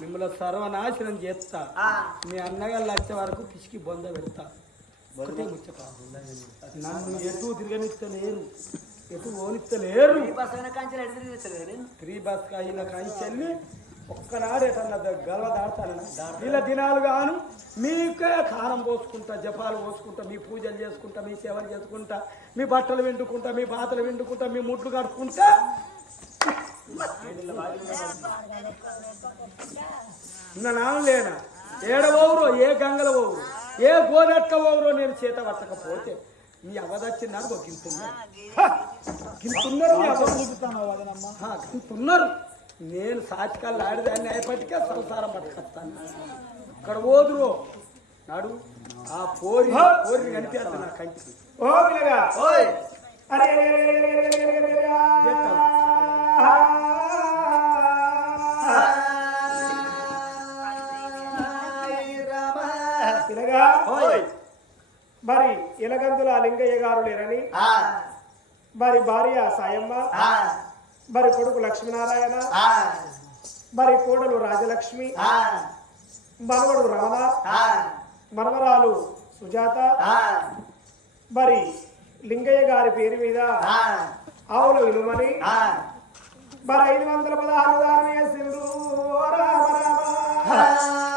మిమ్మల్ని సర్వనాశనం చేస్తా. మీ అన్నగారు వచ్చే వరకు పిసికి బొంద పెడతా. నన్ను ఎటు తిరగనిస్తలేరు? ఎటు ఓనిస్తలేరు? ఈ బస్ అయినా కాంచెలు ఎటు తిరిగి తెస్తలేదు నేను. ఫ్రీ బస్ కాయిన కాంచెల్ని ఒక్కనాడు ఎటన్నా గల్వ దాడతాను ఇలా దినాలు గాను మీకే కారం పోసుకుంటా జపాలు పోసుకుంటా మీ పూజలు చేసుకుంటా మీ సేవలు చేసుకుంటా మీ బట్టలు విండుకుంటా మీ బాతలు విండుకుంటా మీ ముట్లు కడుక్కుంటా నా లేనా ఏడవోరు ఏ గంగల ఓరు ఏ గోదెట్క ఓవరో నేను చేత పట్టకపోతే మీ అవదచ్చిన్నారు గింతున్నారు గింతున్నారు గింతున్నారు నేను సాచికాలు ఆడిదాన్ని అయిపటికే సంసారం పట్టుకొస్తాను ఇక్కడ పోదురు నాడు ఆ పోరి పోరిని కనిపిస్తాను నా కంటికి ఓ పిల్లగా ఓయ్ అరే మరి ఇలగందుల లింగయ్య గారు లేరని? మరి భార్య సాయమ్మ? మరి కొడుకు లక్ష్మీనారాయణ? మరి కోడలు రాజలక్ష్మి? మనవడు రమణ? మనవరాలు సుజాత? మరి లింగయ్య గారి పేరు మీద ఆవులు ఇనుమని మరి ఐదు వందల పదహారు దానం వేసిండు రామ. రామ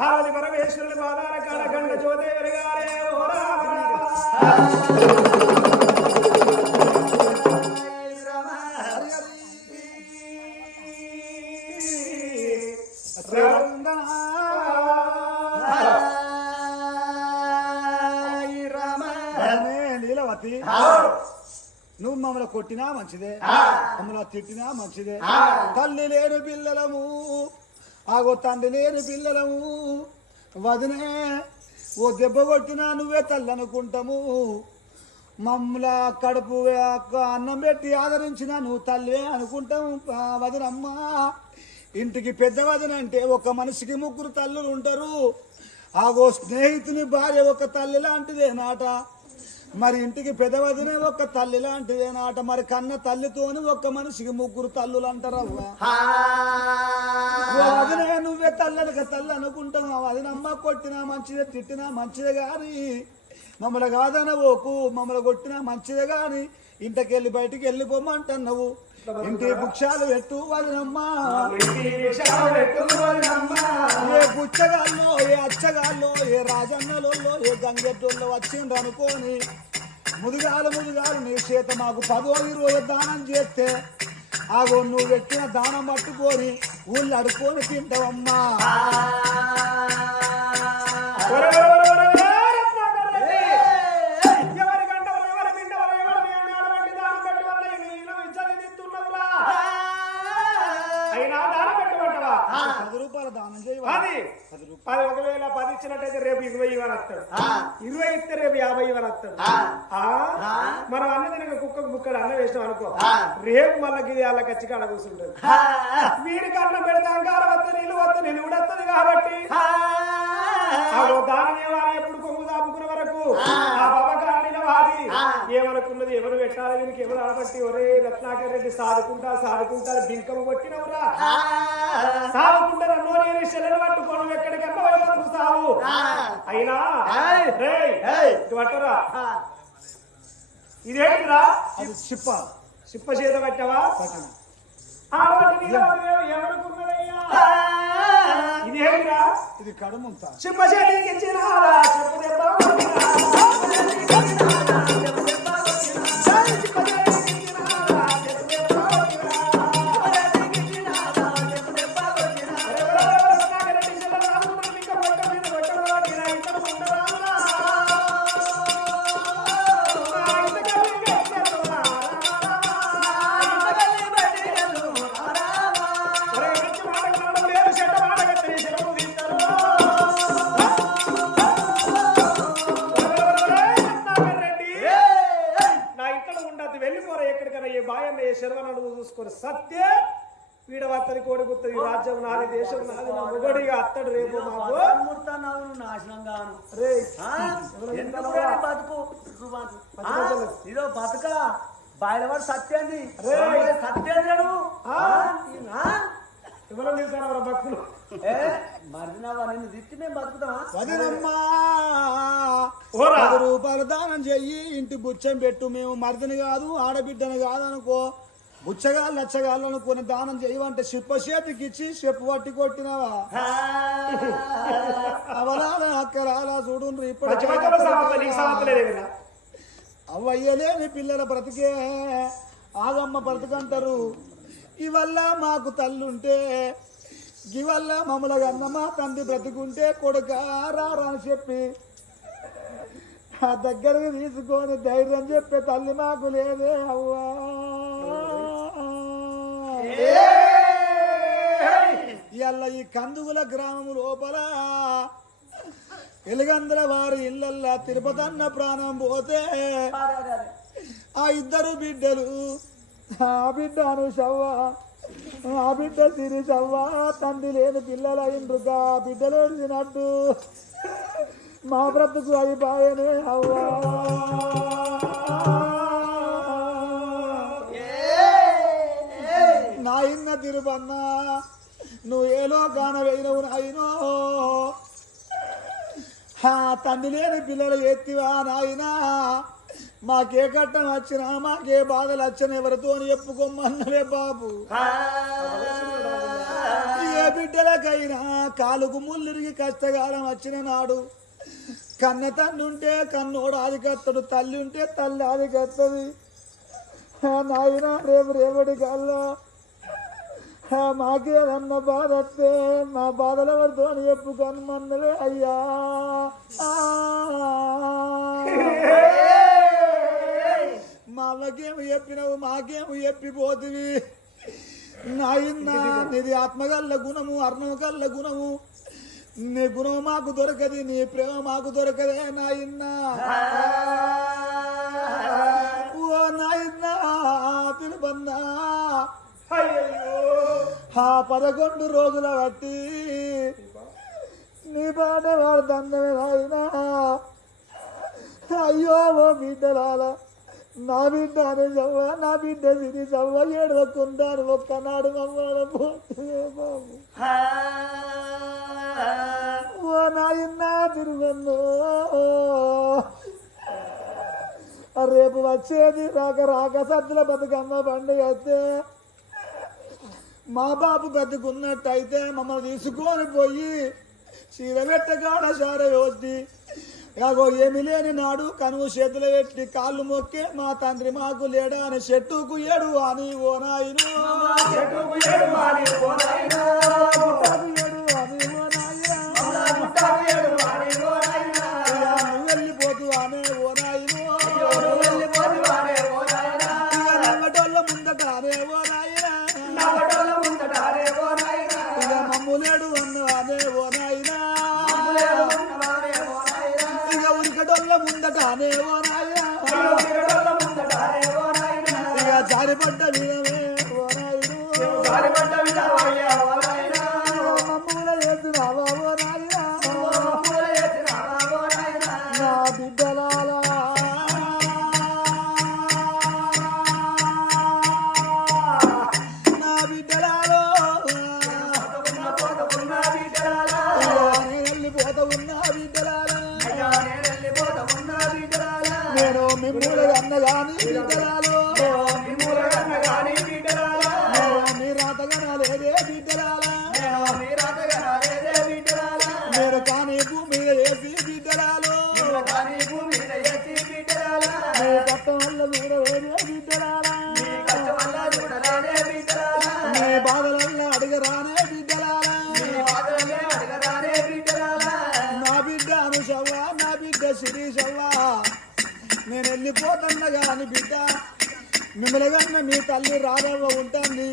పార్వతి పరమేశ్వరుని పాదాల కాడ జ్యోతి నీలవతి. నువ్వు మమ్మల్ని కొట్టినా మంచిదే. మమ్మల్ని తిట్టినా మంచిదే. తల్లి లేని పిల్లలము ఆగో తండ్రి లేని పిల్లలము. వదినే ఓ దెబ్బ కొట్టినా నువ్వే తల్లనుకుంటాము. మమ్మల కడుపు అన్నం పెట్టి ఆదరించిన నువ్వు తల్లి అనుకుంటాము ఆ వదినమ్మ. ఇంటికి పెద్ద వదిన అంటే ఒక మనిషికి ముగ్గురు తల్లులు ఉంటారు. ఆగో స్నేహితుని భార్య ఒక తల్లి లాంటిదే నాట. మరి ఇంటికి పెదవదినే ఒక తల్లి లాంటిదేనాట మరి కన్న తల్లితోని ఒక్క మనిషికి ముగ్గురు తల్లులు అంటారవ్వా? అదినే నువ్వే తల్లనక తల్లి అనుకుంటావు అదినమ్మ కొట్టినా మంచిదే తిట్టినా మంచిదే గాని మమ్మల్ని కాదనవోకు. మమ్మల్ని కొట్టినా మంచిదే గాని ఇంటికెళ్ళి బయటికి వెళ్ళిపోమంటున్నావు ఇంటి బుక్షాలు పెట్టు వదినమ్మా. ఏ బుచ్చగాల్లో ఏ అచ్చగాల్లో ఏ రాజన్నలో ఏ గంగెట్టోళ్ళు వచ్చిండ్రు అనుకోని ముదుగాలు ముదుగాలు నీ చేత మాకు పదో ఇరవై దానం చేస్తే ఆగో నువ్వు పెట్టిన దానం పట్టుకొని ఊళ్ళు అడుకొని తింటావమ్మా. పది ఒకవేళ పది ఇచ్చినట్టయితే రేపు ఇరవై ఇవ్వని వస్తాడు ఇరవై ఇస్తే రేపు యాభై ఇవ్వని వస్తాడు? మనం అన్న తినక కుక్కకు బుక్కడు అన్నం వేసినాం అనుకో రేపు మళ్ళీ గిది అలా కాడ కూర్చుంటది. వీడికి అన్నం పెడితే అంకారం వస్తే నీళ్ళు వస్తే నేను కూడా వస్తుంది కాబట్టి. దానం ఎప్పుడు కొమ్ము దాపుకున్న వరకు? ఆ. వాది ఏమనుకున్నది ఎవరు పెట్టాలి వీనికి ఎవరు అడబట్టి ఒరే రత్నాకర్ రెడ్డి సాదుకుంటా సాదుకుంటా బింకము కొట్టినవురా. సాదుకుంటా నోరేని శిలను పట్టుకోను ఎక్కడికన్నా వైపు సావు? అయినా? పట్టరా. ఇదేంటిరా? చిప్ప. చిప్ప చేత పట్టావా ఇదేంటిరా? ఇది కడుముంత. చిప్ప చేతికి ఇచ్చినారా చెప్పు శర్వనడు చూసుకొని సత్య వీడవత్తని కోడి గుత్తది ఈ రాజ్యం నాది దేశం నాది నా మొగడిగా అత్తడు రేపు మాకు. నాశనం గాను రే ఆ? ఎందుకు రే నీ బతుకు? ఆ? ఇదో బతుక. బయలువాడు సత్యంది. రేయ్. సత్యండు ఎవరు నిలుతారా భక్తులు ఏ? మరినావా నిన్ను తిట్టి మేము బతుకుతామా? వదినమ్మా. ఓరా. పది రూపాయలు దానం చెయ్యి ఇంటి బుచ్చం పెట్టు మేము మరిదిని కాదు ఆడబిడ్డని కాదు అనుకో బుచ్చగాళ్ళు లచ్చగాళ్ళు అనుకుని దానం చేయమంటే చెప్ప చేతికి ఇచ్చి చెప్పు పట్టి కొట్టినావా? అవలాల అక్కరాల సావతలేదు కదా? అవ్వయ్యలేని పిల్లల బ్రతికే ఆగమ్మ బ్రతికంటారు. ఇవల్ల మాకు తల్లుంటే ఇవల్ల మమ్మల అన్నమా తండ్రి బ్రతికుంటే కొడుక రారా అని చెప్పి ఆ దగ్గరకు తీసుకొని ధైర్యం చెప్పే తల్లి మాకు లేదే అవ్వా. ఇవాళ ఈ కందుగుల గ్రామం లోపల ఎలుగందల వారి ఇళ్ళల్లా తిరుపతన్న ప్రాణం పోతే ఆ ఇద్దరు బిడ్డలు ఆ బిడ్డ అనుషవ్వ ఆ బిడ్డ సిరిషవ్వ తండ్రి లేని పిల్లలు అయిండ్రుగా బిడ్డలు ఏడిచినట్టు మా బ్రతుకు అయిపోయనే అవ్వా. నా తిరుపన్న నువ్వు ఏ లోకాన వేయినవు నాయనో ఆ తండ్రి లేని పిల్లలు ఎత్తివా నాయనా? మాకే కట్టం వచ్చినా మాకే బాధలు వచ్చిన ఎవరితో చెప్పుకోమన్నవే బాబు. ఏ బిడ్డలకైనా కాలుకు ముల్లురిగి కష్టకాలం వచ్చిన నాడు కన్న తండ్రి ఉంటే కన్నోడు ఆదికత్తడు తల్లి ఉంటే తల్లి ఆది కత్తది ఆ నాయన రేపు రేపటి కల్లా మాకే అన్న బాధ వస్తే మా బాధలు అని చెప్పు మన్నవే అయ్యా. ఆ. మా అవ్వకేమి చెప్పినవు మాకేమి చెప్పిపోతివి. నాయన్న నీది ఆత్మగల్ల గుణము అర్ణం కల్ల గుణము. నీ గుణం మాకు దొరకది నీ ప్రేమ మాకు దొరకదే నాయన్నా. పదకొండు రోజుల బట్టి నీ పాట వాడు దండమే నాయనా అయ్యో ఓ బిడ్డలాల నా బిడ్డ అనే చవ్వ నా బిడ్డ తిని చవ్వ ఏడవకుంటాను ఒక్కనాడు మమ్మల్ని పోతే బాబు. ఓ నాయన్నా తిరుగన్ను. రేపు వచ్చేది రాక రాక సద్దుల బతుకమ్మ పండుగ అయితే మా బాబు బతుకున్నట్టయితే మమ్మల్ని తీసుకొని పోయి చీరబెట్టగాడ సార యోసి యాగో ఏమి లేని నాడు కనువు చేతులు పెట్టి కాళ్ళు మొక్కే మా తండ్రి మాకు లేడా అని చెట్టుకు ఏడు అని ఓ నాయను. చెట్టుకు ఏడు అని ఓ నా బిడ్డ నా బిడ్డ నేను వెళ్ళిపోతున్నా గాని బిడ్డ మిమ్మల్ని కన్నా మీ తల్లి రాధవ్వ ఉంటుంది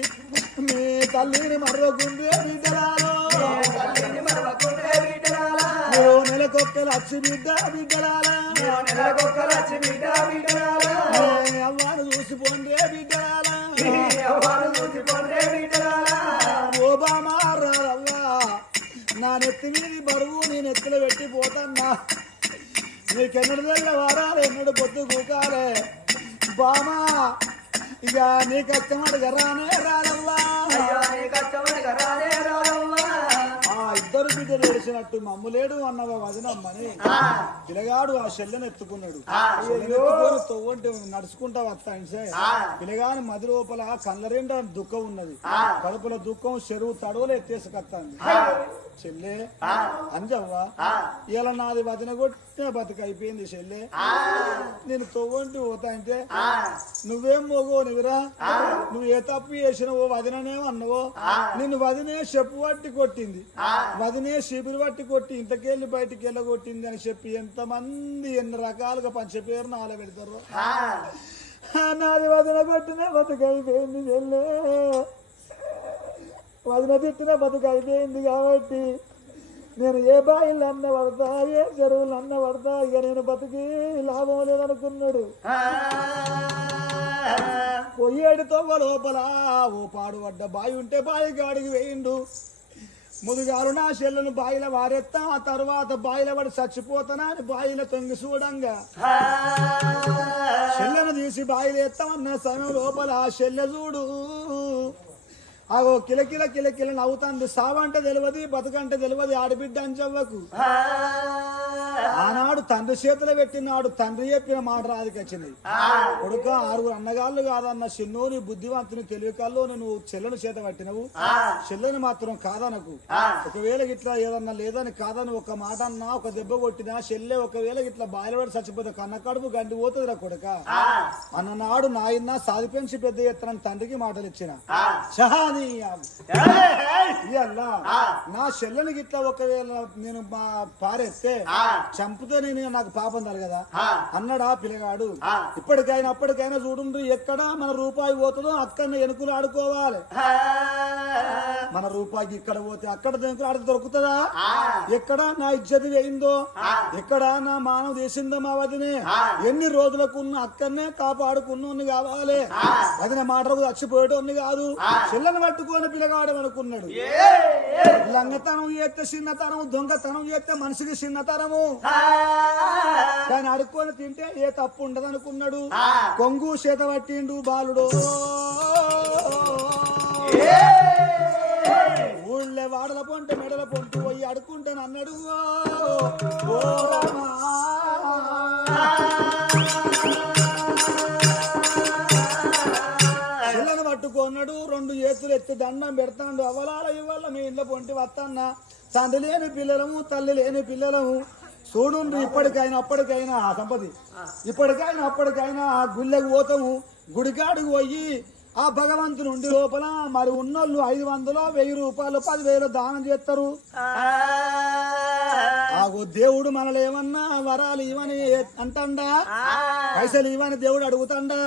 మీ తల్లిని మరొకుండే బిడ్డలాలో మరవకుండే బిడ్డలారా. నెలకొక్క లక్ష బిడ్డ బిడ్డలాలా నీవు చూసిపోండే ఓబామా నా నెత్తి మీద బరువు నేను ఎత్తులు పెట్టి పోతన్నా. నీకెన్నడు తెల్ల వారాలు ఎన్నడు పొద్దు కూకాలే. బామా ఇక నీ కష్టమడు గరానే రాదవ్వా. అయ్యా నీ కష్టమని రానే ఇద్దరు బిడ్డలు ఏడిచినట్టు మమ్ములేడు అన్నవ వదినమ్మని పిల్లగాడు ఆ. చెల్లెను ఎత్తుకున్నాడు. తొవ్వంటి నడుచుకుంటా వస్తాంటే పిల్లగాని మది లోపల కళ్ళరెండ దుఃఖం ఉన్నది. కడుపుల దుఃఖం చెరువు తడవలు ఎత్తేసుకొస్తాంది చెల్లె. అంజవ్వ. ఇలా నాది వదిన కొట్టిన బతుకు అయిపోయింది చెల్లె. నేను తొవ్వంటి పోతా అంటే నువ్వేం మోగో నువ్వురా నువ్వు ఏ తప్పు చేసినవో వదిననే అన్నవో? నిన్ను వదినే చెప్పు పట్టి కొట్టింది. వదినే శిబిరి పట్టి కొట్టి ఇంతకెళ్ళి బయటికి వెళ్ళగొట్టింది అని చెప్పి ఎంతమంది ఎన్ని రకాలుగా పంచపేరు నాల పెడతారు? నాది వదిన కొట్టిన బతుకు అయిపోయింది చెల్లె. వదిన తిట్టిన బతుకు అయిపోయింది కాబట్టి నేను ఏ బాయిలు అన్న పడతా ఏ చెరువులు అన్న పడతా ఇక నేను బతికి లాభం లేదనుకున్నాడు. పొయ్యేడు తవ్వ లోపల ఓ పాడు పడ్డ బావి ఉంటే బావి గాడికి వేయిండు. ముదుగారు నా చెల్లెను బాయిల వారెత్తా ఆ తర్వాత బాయిల పడి చచ్చిపోతానా అని బాయిల తొంగి చూడంగా. చెల్లెను తీసి బాయిలు ఎత్తామన్న సమయం లోపల ఆ చెల్లె చూడు. ఆగో కిలకిల కిలకిల నవ్వుతాంది. సావంటే తెలియదు బతుకంటే తెలియదు ఆడబిడ్డ అని చెవ్వకు. ఆనాడు తండ్రి చేతిలో పెట్టినాడు తండ్రి చెప్పిన మాట రాదికి వచ్చినాయి కొడుక ఆరుగురు అన్నగాళ్ళు కాదన్న చిన్నోని బుద్ధివంతుని తెలివికల్లోని నువ్వు చెల్లెని చేత పట్టినవు. చెల్లెని మాత్రం కాదనకు. ఒకవేళ ఇట్లా ఏదన్నా లేదని కాదని ఒక మాట అన్నా ఒక దెబ్బ కొట్టినా చెల్లె ఒకవేళ ఇట్లా బాయిలపడి చచ్చిపోతే కన్న కడుపు గండి పోతుంది రా కొడుక అన్ననాడు నాయన సాది పెంచి పెద్ద ఎత్తనని తండ్రికి మాటలు ఇచ్చిన. షహానీ నా చెల్లెని గిట్లా ఒకవేళ నేను పారేస్తే చంపితే నేను నాకు పాపం కదా. అన్నాడా పిల్లగాడు. ఇప్పటికైనా అప్పటికైనా చూడండి ఎక్కడ మన రూపాయి పోతుందో అక్కడ ఎనుకులు ఆడుకోవాలి. మన రూపాయికి ఇక్కడ పోతే అక్కడ ఎనుకులు ఆడితే దొరుకుతుందా? ఎక్కడ నా ఇజ్జతి వేయిందో? ఎక్కడ నా మానవ దేశిందో మా వదినే? ఎన్ని రోజులకు ఉన్న అక్కడనే కాపాడుకున్నోన్ని కావాలి. వదిన మాటలకు చచ్చిపోయేటోన్ని కాదు. చెల్లని పట్టుకొని పిల్లగాడు అనుకున్నాడు. లంగతనం చేస్తే చిన్నతనం దొంగతనం చేస్తే మనిషికి చిన్నతనము. దాన్ని అడుక్కొని తింటే ఏ తప్పు ఉండదు అనుకున్నాడు కొంగు చేత పట్టిండు బాలుడు. ఊళ్ళే వాడల పొంట మెడల పొంటు పోయి అడుక్కుంటాను అన్నాడు. ఓ రామా. పిల్లను పట్టుకున్నాడు రెండు చేతులు ఎత్తి దండం పెడతాడు. అవలాల ఇవాళ మీ ఇంట్లో పొంటి వస్తన్న తండ్రి లేని పిల్లలము తల్లి లేని పిల్లలము. చూడుండు ఇప్పటికైనా అప్పటికైనా ఆ సంపది ఇప్పటికైనా అప్పటికైనా ఆ గుళ్ళకి పోతాము. గుడికాడికి పోయి ఆ భగవంతుని ఉండి లోపల మరి ఉన్నోళ్ళు ఐదు వందలు వెయ్యి రూపాయలు పదివేలు దానం చేస్తారు. ఆగో దేవుడు మనల్ని ఏమన్నా వరాలు ఇవని అంటండా? పైసలు ఇవని దేవుడు అడుగుతాడా?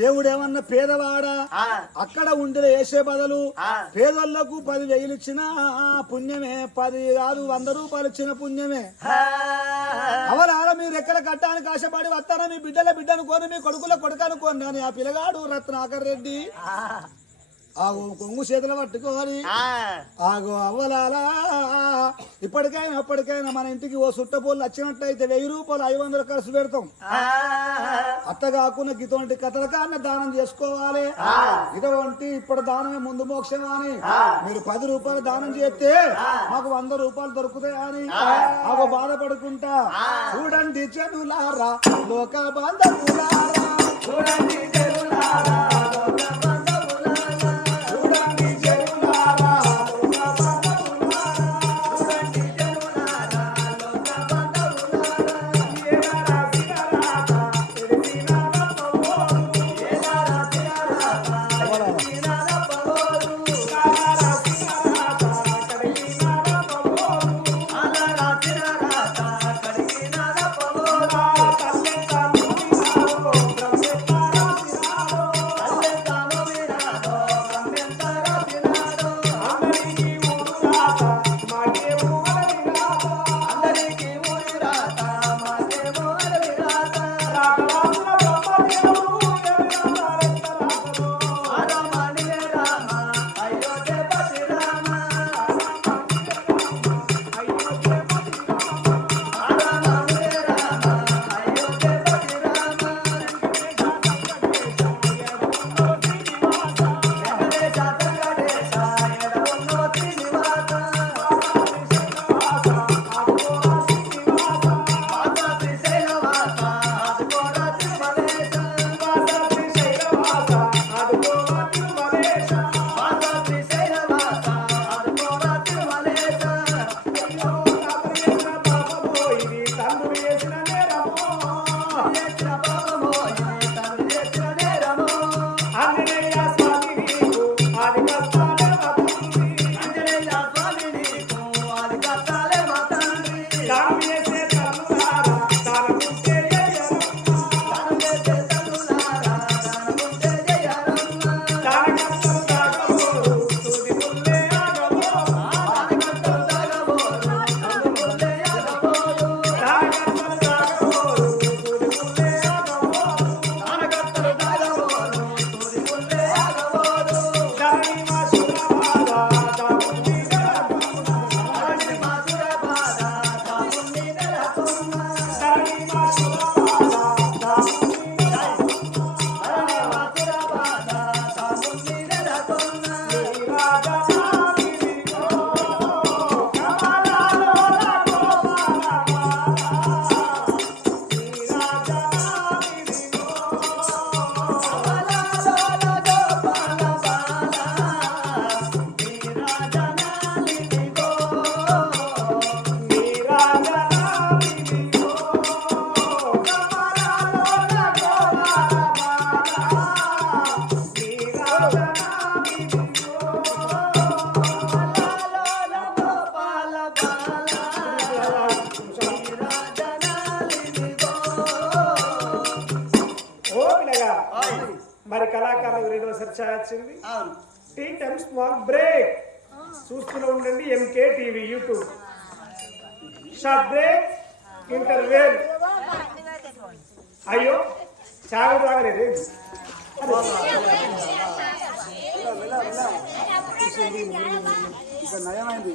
దేవుడు ఏమన్నా పేదవాడా? అక్కడ ఉండి వేసే బదులు పేదోళ్ళకు పది వేలు ఇచ్చిన పుణ్యమే పది కాదు వంద రూపాయలు ఇచ్చిన పుణ్యమే. అవలాల మీరు ఎక్కడ కట్టానికి ఆశపడి వస్తారా? మీ బిడ్డల బిడ్డను కోని మీ కొడుకుల కొడుకు అనుకోండి అని ఆ పిల్లగాడు రత్నాకర్ రెడ్డి. ఆగో కొంగు చేతులు పట్టుకోవాలి ఆగో అవ్వలాలా ఇప్పటికైనా అప్పటికైనా మన ఇంటికి ఓ సుట్టపోళ్ళు వచ్చినట్టయితే వెయ్యి రూపాయలు ఐదు వందలు ఖర్చు పెడతాం. అట్ట కాకుండా ఇటువంటి కథల కాన్న దానం చేసుకోవాలి. ఇటువంటి ఇప్పుడు దానమే ముందు మోక్షం అని. మీరు పది రూపాయలు దానం చేస్తే మాకు వంద రూపాయలు దొరుకుతాయి అని. బాధపడుకుంటా. చూడండి చెడులారా లోక బాంధవులారా. చూడండి చెడులారా మరి కళాకారులకు రెండోసారి ఛాయ్ వచ్చింది. Tea time small break. చూస్తూనే ఉండండి MK TV YouTube short break interval అయ్యో చావు రాగలేదు నయమైంది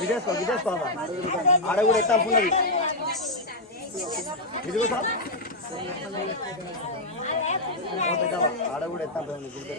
విదేశం విదేశం ఆడ కూడా ఎత్తాల్సినది ఇదిగో సార్ ఆడ కూడా ఎత్తాల్సింది